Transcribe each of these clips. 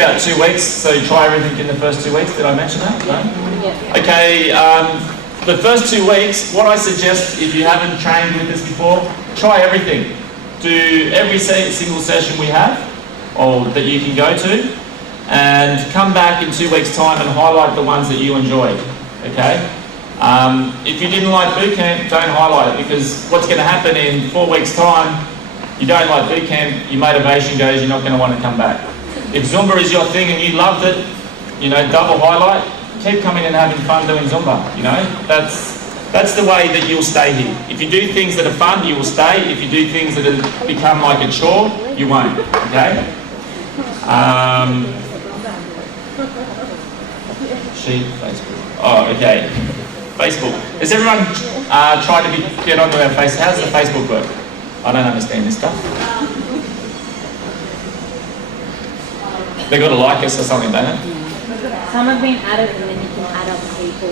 about 2 weeks, so you try everything in the first 2 weeks. Did I mention that? No? Yeah. Okay, the first 2 weeks, what I suggest if you haven't trained with this before, try everything. Do every single session we have, or that you can go to, and come back in 2 weeks' time and highlight the ones that you enjoyed, okay? If you didn't like boot camp, don't highlight it, because what's going to happen in 4 weeks' time, you don't like boot camp, your motivation goes, you're not going to want to come back. If Zumba is your thing and you loved it, you know, double highlight, keep coming and having fun doing Zumba, you know? That's the way that you'll stay here. If you do things that are fun, you will stay. If you do things that have become like a chore, you won't, okay? Facebook. Oh, okay. Facebook. Has everyone tried to get onto our Facebook? How does the Facebook work? I don't understand this stuff. They've got to like us or something, don't they? Some have been added and then you can add other people.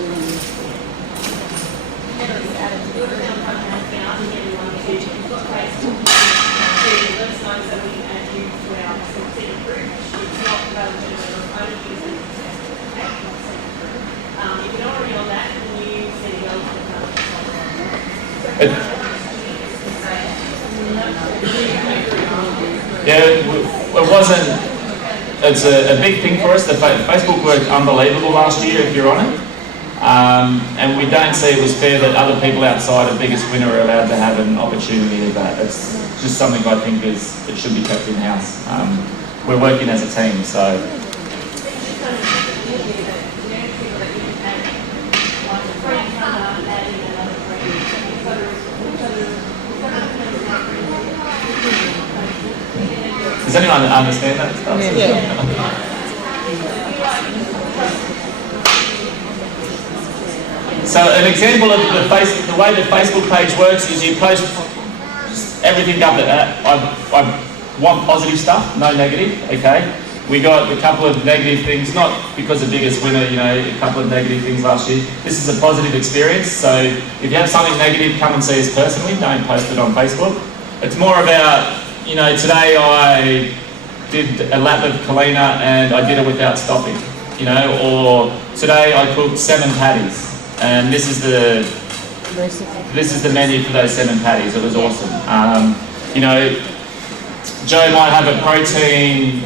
It wasn't, it's a big thing for us. The Facebook worked unbelievable last year if you're on it. And we don't see it was fair that other people outside of Biggest Winner are allowed to have an opportunity of that. It's just something I think it should be kept in-house. We're working as a team, so. Does anyone understand that stuff? Yeah. So an example of the way the Facebook page works is you post everything up at I want positive stuff, no negative, okay? We got a couple of negative things, not because of Biggest Winner, you know, a couple of negative things last year. This is a positive experience, so if you have something negative, come and see us personally, don't post it on Facebook. It's more about, you know, today I did a lap of Kalina and I did it without stopping, you know, or today I cooked 7 patties and this is the menu for those 7 patties. It was awesome. You know, Joe might have a protein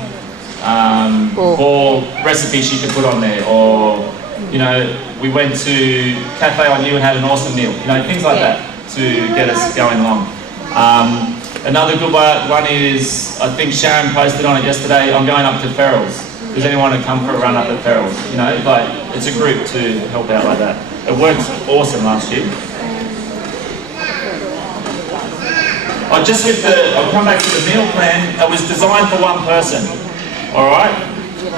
ball recipe she could put on there, or, you know, we went to Cafe on You and had an awesome meal, you know, things like that to get us going along. Another good one is, I think Sharon posted on it yesterday, I'm going up to Ferrell's. Does anyone want to come for a run up at Ferrell's? You know, like, it's a group to help out like that. It worked awesome last year. I'll come back to the meal plan. It was designed for one person, all right?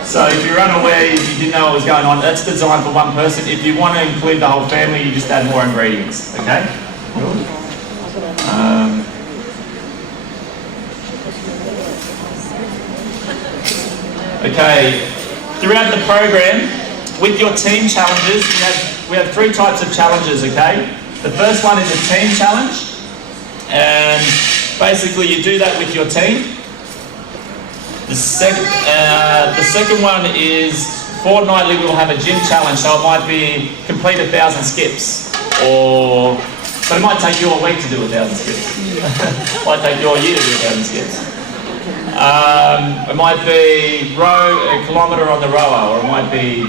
So if you're unaware, if you didn't know what was going on, that's designed for one person. If you want to include the whole family, you just add more ingredients, okay? Okay, throughout the program, with your team challenges, we have 3 types of challenges, okay? The first one is a team challenge, and basically you do that with your team. The second one is fortnightly we'll have a gym challenge, so it might be complete 1,000 skips, but it might take you a week to do 1,000 skips. It might take you a year to do 1,000 skips. It might be row a kilometre on the rower, or it might be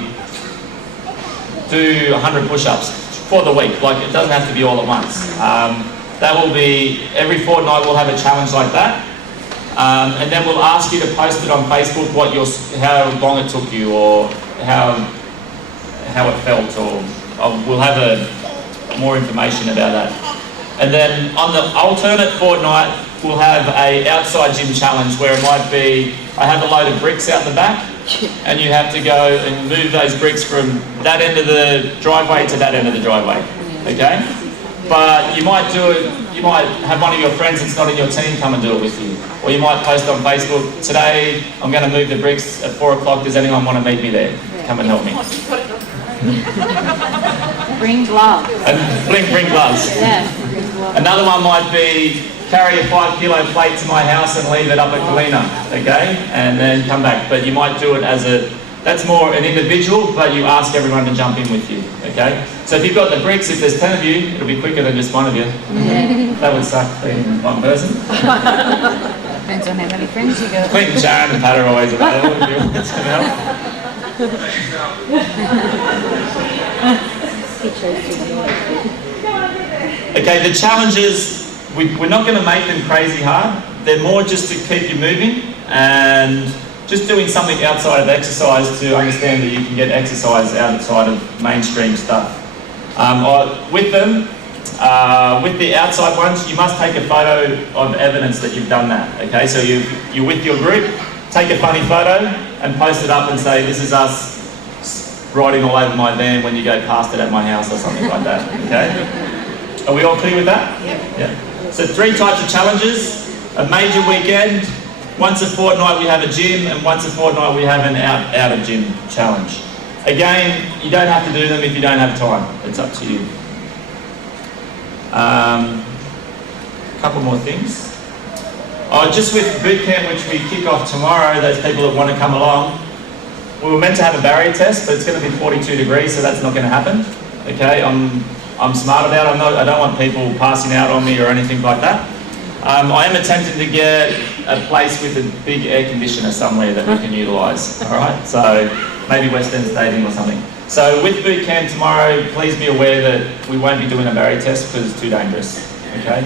do 100 push-ups for the week. Like, it doesn't have to be all at once. That will be, every fortnight we'll have a challenge like that. And then we'll ask you to post it on Facebook how long it took you, or how it felt, or we'll have more information about that. And then on the alternate fortnight, we'll have a outside gym challenge where it might be, I have a load of bricks out the back, and you have to go and move those bricks from that end of the driveway to that end of the driveway, okay? But you might have one of your friends that's not in your team come and do it with you. Or you might post on Facebook, today I'm going to move the bricks at 4 o'clock, does anyone want to meet me there? Come and help me. Bring gloves. And bring gloves. Yeah. Another one might be, carry a 5 kilo plate to my house and leave it up at Galena, okay? And then come back. But you might do it as that's more an individual, but you ask everyone to jump in with you, okay? So if you've got the bricks, if there's 10 of you, it'll be quicker than just one of you. Yeah. That would suck being one person. Depends on how many friends you got. Clinton, Sharon and Pat are always available if you want some help. Okay, the challenges, we're not going to make them crazy hard. They're more just to keep you moving and just doing something outside of exercise to understand that you can get exercise outside of mainstream stuff. With them, with the outside ones, you must take a photo of evidence that you've done that. Okay, so you're with your group, take a funny photo and post it up and say, this is us riding all over my van when you go past it at my house or something like that. Okay, are we all clear with that? Yep. Yeah. So 3 types of challenges: a major weekend, once a fortnight we have a gym, and once a fortnight we have an out of gym challenge. Again, you don't have to do them if you don't have time. It's up to you. Couple more things. Just with boot camp, which we kick off tomorrow, those people that want to come along, we were meant to have a barrier test, but it's going to be 42 degrees, so that's not going to happen. Okay, I'm smart about it. I don't want people passing out on me or anything like that. I am attempting to get a place with a big air conditioner somewhere that we can utilise. All right, so maybe West End Stadium or something. So with boot camp tomorrow, please be aware that we won't be doing a barrier test because it's too dangerous. Okay,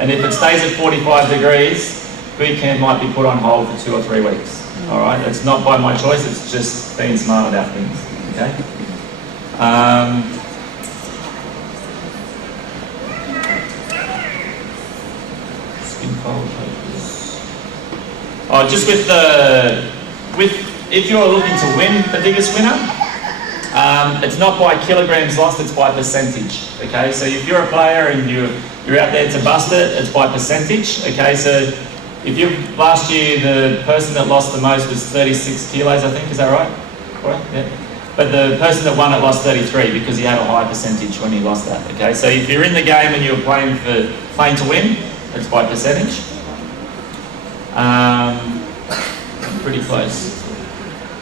and if it stays at 45 degrees, boot camp might be put on hold for 2 or 3 weeks. All right, it's not by my choice. It's just being smart about things. Okay. Just if you're looking to win the biggest winner, it's not by kilograms lost, it's by percentage. Okay, so if you're a player and you're out there to bust it, it's by percentage. Okay, so if last year the person that lost the most was 36 kilos, I think, is that right? Yeah. But the person that won it lost 33 because he had a high percentage when he lost that. Okay, so if you're in the game and you're playing to win, it's by percentage. Pretty close.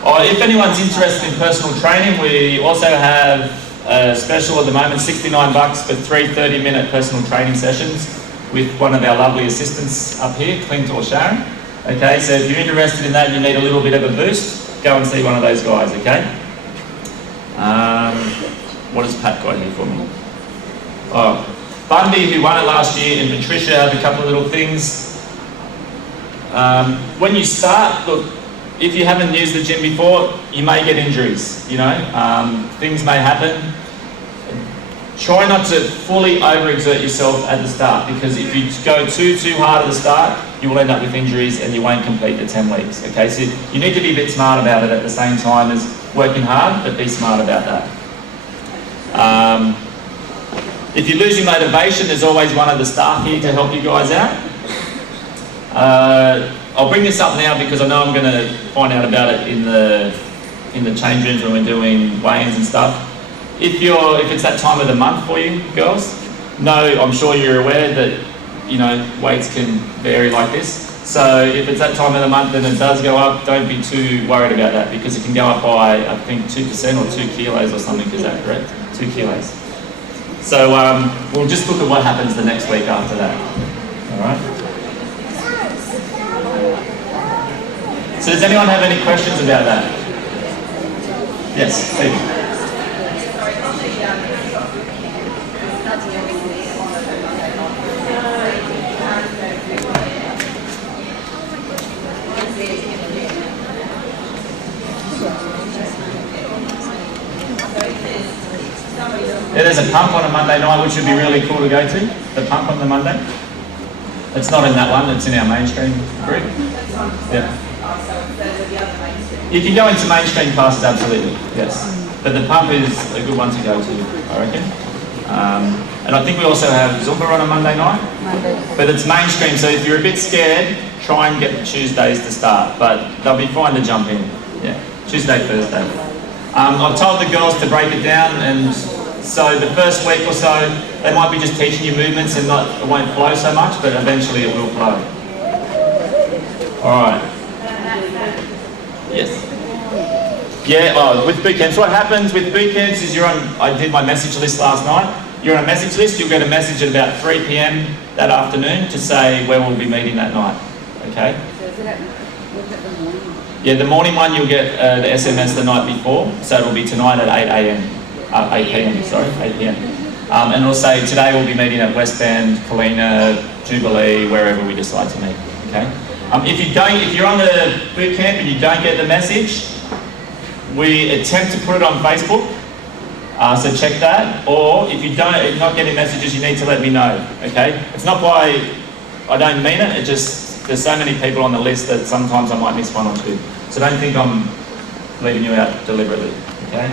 If anyone's interested in personal training, we also have a special at the moment, $69 for 3 30-minute personal training sessions with one of our lovely assistants up here, Clint or Sharon. Okay, so if you're interested in that and you need a little bit of a boost, go and see one of those guys, okay? What has Pat got here for me? Bundy, who won it last year, and Patricia have a couple of little things. When you start, look, if you haven't used the gym before, you may get injuries, you know, things may happen. Try not to fully overexert yourself at the start, because if you go too hard at the start, you will end up with injuries and you won't complete the 10 weeks, okay? So you need to be a bit smart about it at the same time as working hard, but be smart about that. If you're losing motivation, there's always one of the staff here to help you guys out. I'll bring this up now because I know I'm going to find out about it in the change rooms when we're doing weigh-ins and stuff. If it's that time of the month for you girls, I'm sure you're aware that, you know, weights can vary like this. So if it's that time of the month and it does go up, don't be too worried about that, because it can go up by, I think, 2% or 2 kilos or something. Is that correct? 2 kilos. So we'll just look at what happens the next week after that. All right. So does anyone have any questions about that? Yes, Steve. Yeah, there's a pump on a Monday night, which would be really cool to go to. The pump on the Monday. It's not in that one, it's in our mainstream group. Yeah. You can go into mainstream classes, absolutely, yes. But the pump is a good one to go to, I reckon. And I think we also have Zumba on a Monday night. But it's mainstream, so if you're a bit scared, try and get the Tuesdays to start. But they'll be fine to jump in. Yeah, Tuesday, Thursday. I've told the girls to break it down, and So the first week or so, they might be just teaching you movements and it won't flow so much, but eventually it will flow. All right. Yes. Yeah, with boot camps, what happens with boot camps is I did my message list last night. You're on a message list, you'll get a message at about 3 p.m. that afternoon to say where we'll be meeting that night, okay? So is it the morning? Yeah, the morning one you'll get the SMS the night before, so it'll be tonight at 8 a.m. 8 p.m. Sorry, 8 p.m. And it'll say today we'll be meeting at West End, Colina, Jubilee, wherever we decide to meet, okay? If you're on the boot camp and you don't get the message, we attempt to put it on Facebook. So check that, or if you're not getting messages, you need to let me know, okay? It's not by I don't mean it, there's so many people on the list that sometimes I might miss one or two. So don't think I'm leaving you out deliberately, okay?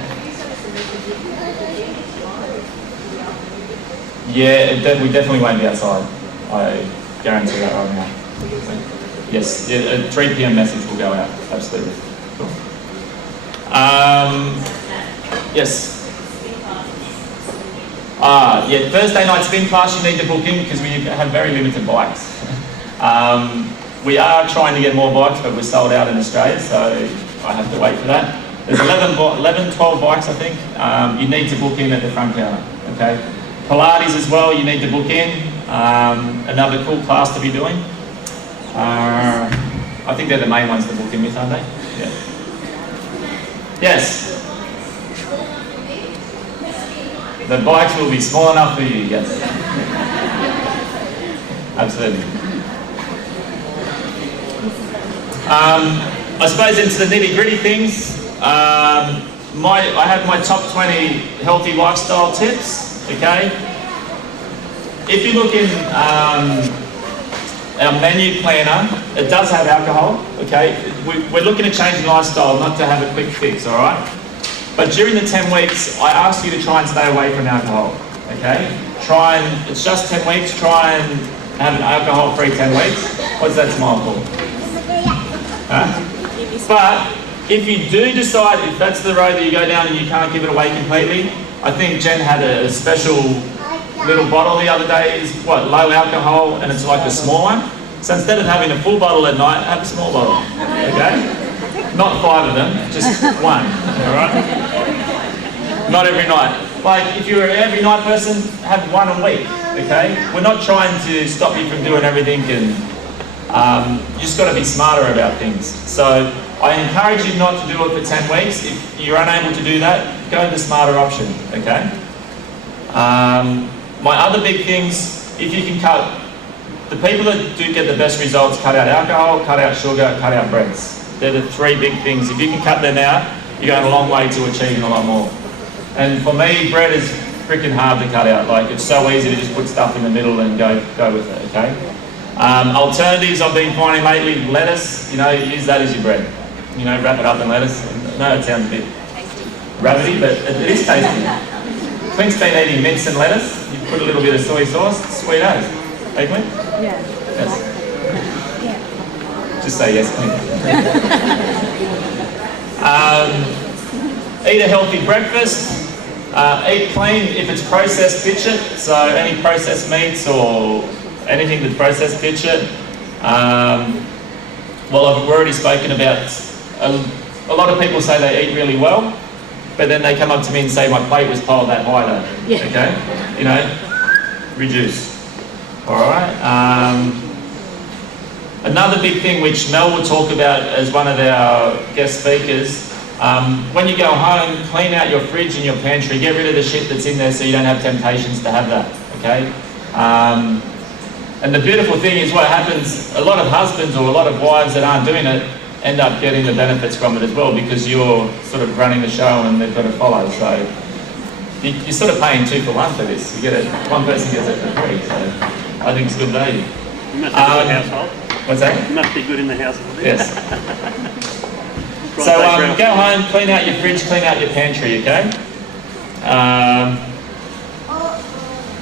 Yeah, we definitely won't be outside. I guarantee that right now. Yes, a 3 p.m. message will go out, absolutely. Cool. Yes. Yeah, Thursday night spin class you need to book in because we have very limited bikes. We are trying to get more bikes, but we're sold out in Australia, so I have to wait for that. There's 12 bikes, I think. You need to book in at the front counter, okay? Pilates as well, you need to book in. Another cool class to be doing. I think they're the main ones to book in with, aren't they? Yeah. Yes. The bikes will be small enough for you, yes. Absolutely. I suppose into the nitty-gritty things, I have my top 20 healthy lifestyle tips, okay? If you look in our menu planner, it does have alcohol, okay? We're looking at changing lifestyle, not to have a quick fix, all right? But during the 10 weeks, I ask you to try and stay away from alcohol, okay? It's just 10 weeks, try and have an alcohol-free 10 weeks. What's that smile for? Huh? But if you do decide, if that's the road that you go down and you can't give it away completely, I think Jen had a special little bottle the other day, is low alcohol, and it's like a small one. So instead of having a full bottle at night, have a small bottle, okay? Not 5 of them, just one, all right? Not every night. Like, if you're an every night person, have one a week, okay? We're not trying to stop you from doing everything, and you just got to be smarter about things. So I encourage you not to do it for 10 weeks. If you're unable to do that, go the smarter option, okay? My other big things, if you can cut, the people that do get the best results cut out alcohol, cut out sugar, cut out breads. They're the 3 big things. If you can cut them out, you're going a long way to achieving a lot more. And for me, bread is freaking hard to cut out. Like, it's so easy to just put stuff in the middle and go with it, okay? Alternatives I've been finding lately, lettuce, use that as your bread. Wrap it up in lettuce. No, it sounds a bit rabbity, but it is tasty. Clint's been eating mince and lettuce. You put a little bit of soy sauce, sweet as. Hey, Clint? Yeah. Yes. Just say yes, Clint. Eat a healthy breakfast. Eat clean. If it's processed, pitch it. So any processed meats or anything that's processed, pitch it. Well, I've already spoken about, a lot of people say they eat really well, but then they come up to me and say my plate was piled that high though. Yeah. Okay? Reduce. Alright? Another big thing which Mel will talk about as one of our guest speakers, when you go home, clean out your fridge and your pantry, get rid of the shit that's in there so you don't have temptations to have that, okay? And the beautiful thing is what happens, a lot of husbands or a lot of wives that aren't doing it end up getting the benefits from it as well because you're sort of running the show and they've got to follow. So you're sort of paying 2 for 1 for this. You get it, one person gets it for free, so I think it's good value. You must have a good household. What's that? You must be good in the household. Yes. So go home, clean out your fridge, clean out your pantry, okay?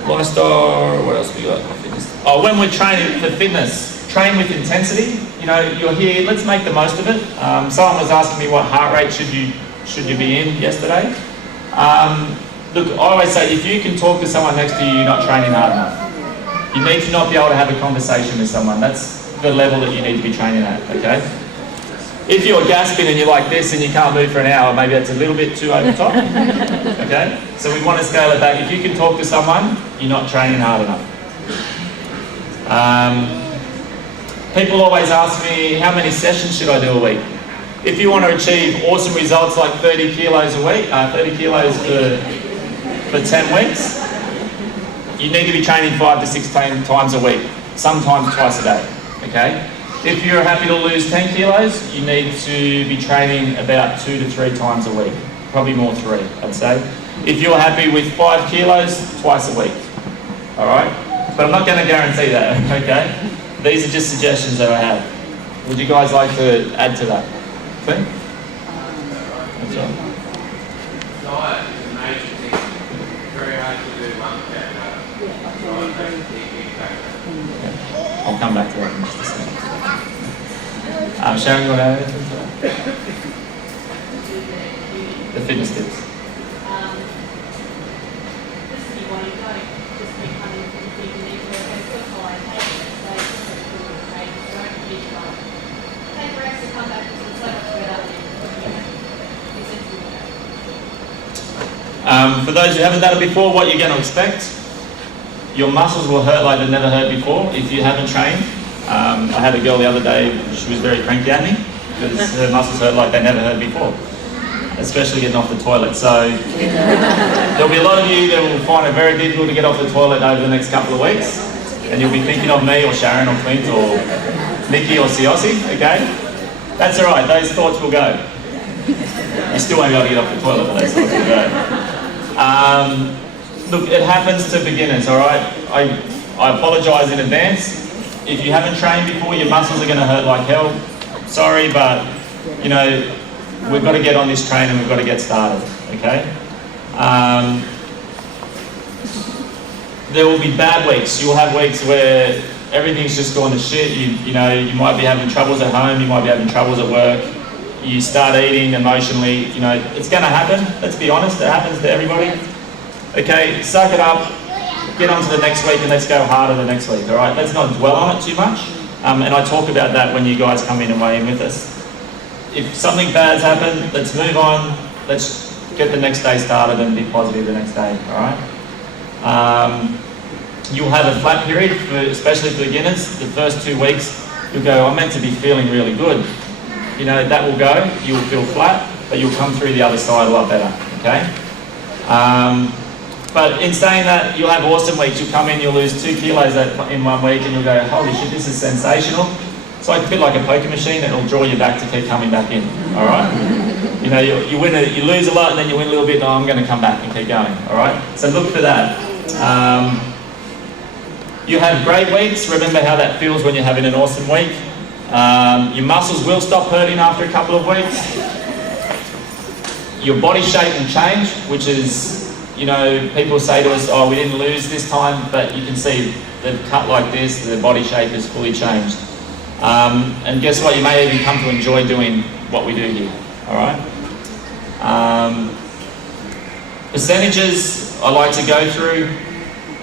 Lifestyle, what else we got? Fitness. Oh, when we're training for fitness, train with intensity. You're here, let's make the most of it. Someone was asking me what heart rate should you be in yesterday. look, I always say, if you can talk to someone next to you, you're not training hard enough. You need to not be able to have a conversation with someone. That's the level that you need to be training at, okay? If you're gasping and you're like this and you can't move for an hour, maybe that's a little bit too over top, okay? So we want to scale it back. If you can talk to someone, you're not training hard enough. People always ask me, how many sessions should I do a week? If you want to achieve awesome results like 30 kilos a week, 30 kilos for 10 weeks, you need to be training 5 to 6 times a week, sometimes twice a day, okay? If you're happy to lose 10 kilos, you need to be training about 2 to 3 times a week, probably more 3, I'd say. If you're happy with 5 kilos, twice a week, all right? But I'm not going to guarantee that, okay? These are just suggestions that I have. Would you guys like to add to that? Clean? That's all. Diet is a major thing. Very hard to do one factor. Diet is a key factor. I'll come back to that in just a second. Sharon, you want to add anything to that? The fitness tips. For those who haven't done it before, what you're going to expect, your muscles will hurt like they've never hurt before if you haven't trained. I had a girl the other day, she was very cranky at me because her muscles hurt like they never hurt before, especially getting off the toilet. So there'll be a lot of you that will find it very difficult to get off the toilet over the next couple of weeks, and you'll be thinking of me or Sharon or Clint or Nikki or Siossi, okay? That's all right, those thoughts will go. You still won't be able to get off the toilet, but those thoughts will go. Look, it happens to beginners, all right? I apologise in advance. If you haven't trained before, your muscles are going to hurt like hell. Sorry, but, you know, we've got to get on this train and we've got to get started, okay? There will be bad weeks. You'll have weeks where everything's just gone to shit. You know, you might be having troubles at home, you might be having troubles at work. You start eating emotionally, you know, it's going to happen. Let's be honest, it happens to everybody. Okay, suck it up, get on to the next week and let's go harder the next week, all right? Let's not dwell on it too much. And I talk about that when you guys come in and weigh in with us. If something bad's happened, let's move on. Let's get the next day started and be positive the next day, all right? You'll have a flat period, especially for beginners. The first 2 weeks, you'll go, I'm meant to be feeling really good. You know, that will go, you'll feel flat, but you'll come through the other side a lot better, okay? But in saying that, you'll have awesome weeks. You'll come in, you'll lose 2 kilos in 1 week and you'll go, holy shit, this is sensational. It's like a bit like a poker machine, it'll draw you back to keep coming back in, all right? You know, you lose a lot and then you win a little bit, I'm going to come back and keep going, all right? So look for that. You have great weeks. Remember how that feels when you're having an awesome week. Your muscles will stop hurting after a couple of weeks. Your body shape will change, which is, you know, people say to us, oh, we didn't lose this time, but you can see they've cut like this, the body shape has fully changed. And guess what, you may even come to enjoy doing what we do here, all right? Percentages I like to go through.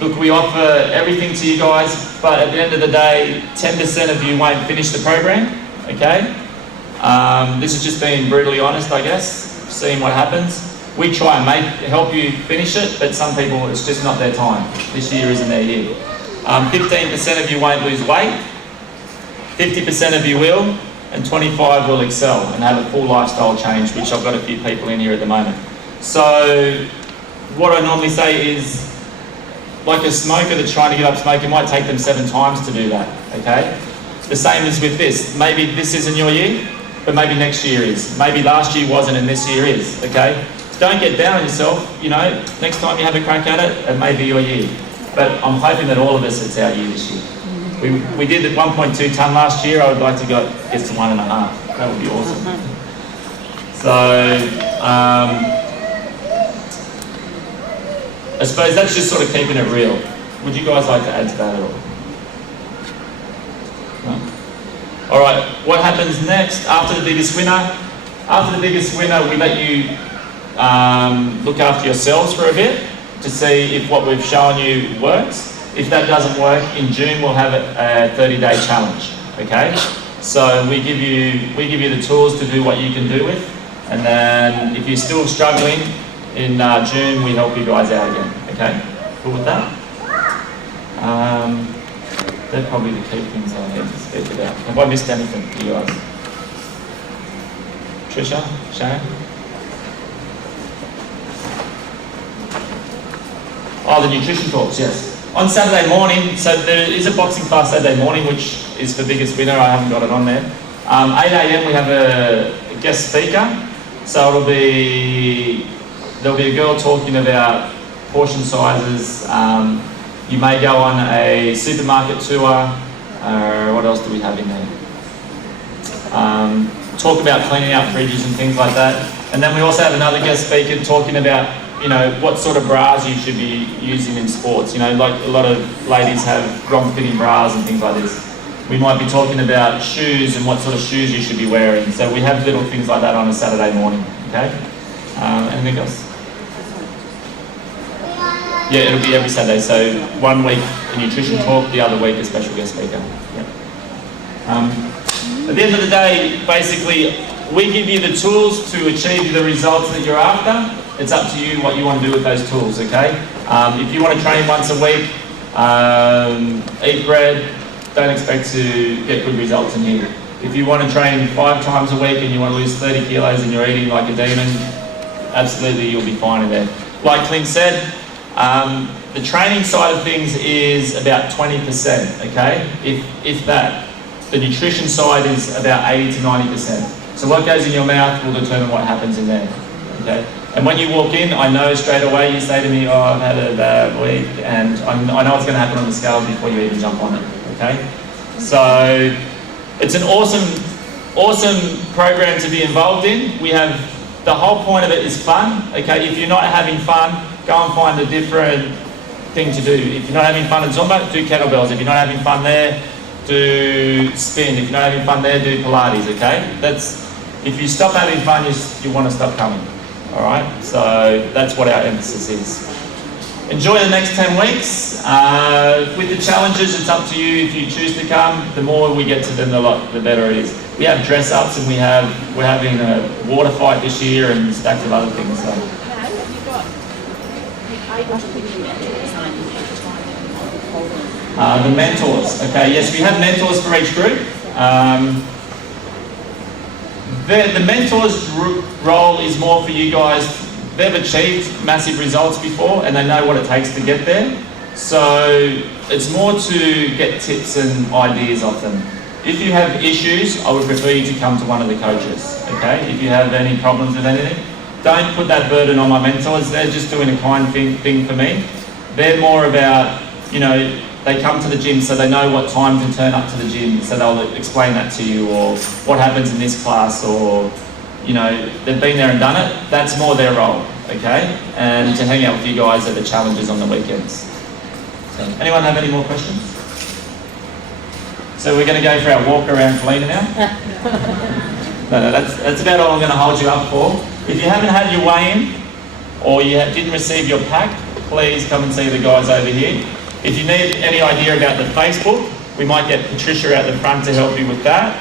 Look, we offer everything to you guys, but at the end of the day, 10% of you won't finish the program, okay? This is just being brutally honest, I guess, seeing what happens. We try and help you finish it, but some people, it's just not their time. This year isn't their year. 15% of you won't lose weight, 50% of you will, and 25 will excel and have a full lifestyle change, which I've got a few people in here at the moment. So what I normally say is, like a smoker that's trying to get up smoking, it might take them 7 times to do that, okay? The same as with this. Maybe this isn't your year, but maybe next year is. Maybe last year wasn't and this year is, okay? Don't get down on yourself, you know, next time you have a crack at it, it may be your year. But I'm hoping that all of us, it's our year this year. We did at 1.2 tonne last year, I would like to get to 1.5. That would be awesome. So, I suppose that's just sort of keeping it real. Would you guys like to add to that at all? No? All right, what happens next after the biggest winner? After the biggest winner, we let you look after yourselves for a bit to see if what we've shown you works. If that doesn't work, in June we'll have a 30-day challenge, okay? So we give you the tools to do what you can do with, and then if you're still struggling, in June we help you guys out again, okay? Cool with that? They're probably the key things I need to speak about. Have I missed anything for you guys? Trisha? Shane? Oh, the nutrition talks, yes. On Saturday morning, so there is a boxing class Saturday morning, which is for biggest winner. I haven't got it on there. 8 a.m. we have a guest speaker. So there'll be a girl talking about portion sizes. You may go on a supermarket tour. What else do we have in there? Talk about cleaning out fridges and things like that. And then we also have another guest speaker talking about, you know, what sort of bras you should be using in sports. You know, like a lot of ladies have wrong fitting bras and things like this. We might be talking about shoes and what sort of shoes you should be wearing. So we have little things like that on a Saturday morning, okay? Anything else? Yeah, it'll be every Saturday. So 1 week a nutrition talk, the other week a special guest speaker. Yeah. At the end of the day, basically, we give you the tools to achieve the results that you're after. It's up to you what you want to do with those tools, okay? If you want to train once a week, eat bread, don't expect to get good results in here. If you want to train 5 times a week and you want to lose 30 kilos and you're eating like a demon, absolutely you'll be fine in there. Like Clint said, the training side of things is about 20%, okay? If that. The nutrition side is about 80 to 90%. So what goes in your mouth will determine what happens in there, okay? And when you walk in, I know straight away, you say to me, oh, I've had a bad week, and I know what's going to happen on the scale before you even jump on it, okay? So it's an awesome program to be involved in. We have, the whole point of it is fun, okay? If you're not having fun, go and find a different thing to do. If you're not having fun at Zumba, do kettlebells. If you're not having fun there, do spin. If you're not having fun there, do Pilates, okay? If you stop having fun, you want to stop coming, all right? So that's what our emphasis is. Enjoy the next 10 weeks. With the challenges, it's up to you. If you choose to come, the more we get to them, the better it is. We have dress-ups and we're having a water fight this year and stacks of other things. So. The mentors. Okay, yes, we have mentors for each group. The mentors' role is more for you guys. They've achieved massive results before and they know what it takes to get there. So it's more to get tips and ideas off them. If you have issues, I would prefer you to come to one of the coaches, okay? If you have any problems with anything, don't put that burden on my mentors. They're just doing a kind thing for me. They're more about, you know, they come to the gym so they know what time to turn up to the gym, so they'll explain that to you, or what happens in this class, or, you know, they've been there and done it. That's more their role, okay? And to hang out with you guys at the challenges on the weekends. So, anyone have any more questions? So we're going to go for our walk around Felina now? No, that's about all I'm going to hold you up for. If you haven't had your weigh-in, or you didn't receive your pack, please come and see the guys over here. If you need any idea about the Facebook, we might get Patricia out the front to help you with that.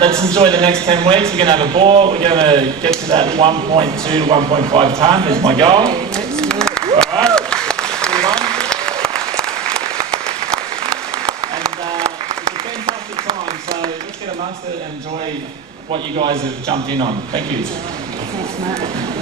Let's enjoy the next 10 weeks. We're going to have a ball. We're going to get to that 1.2 to 1.5 tonne is my goal. All right. And it's a fantastic time, so let's get amongst it and enjoy what you guys have jumped in on. Thank you. Thanks, Matt.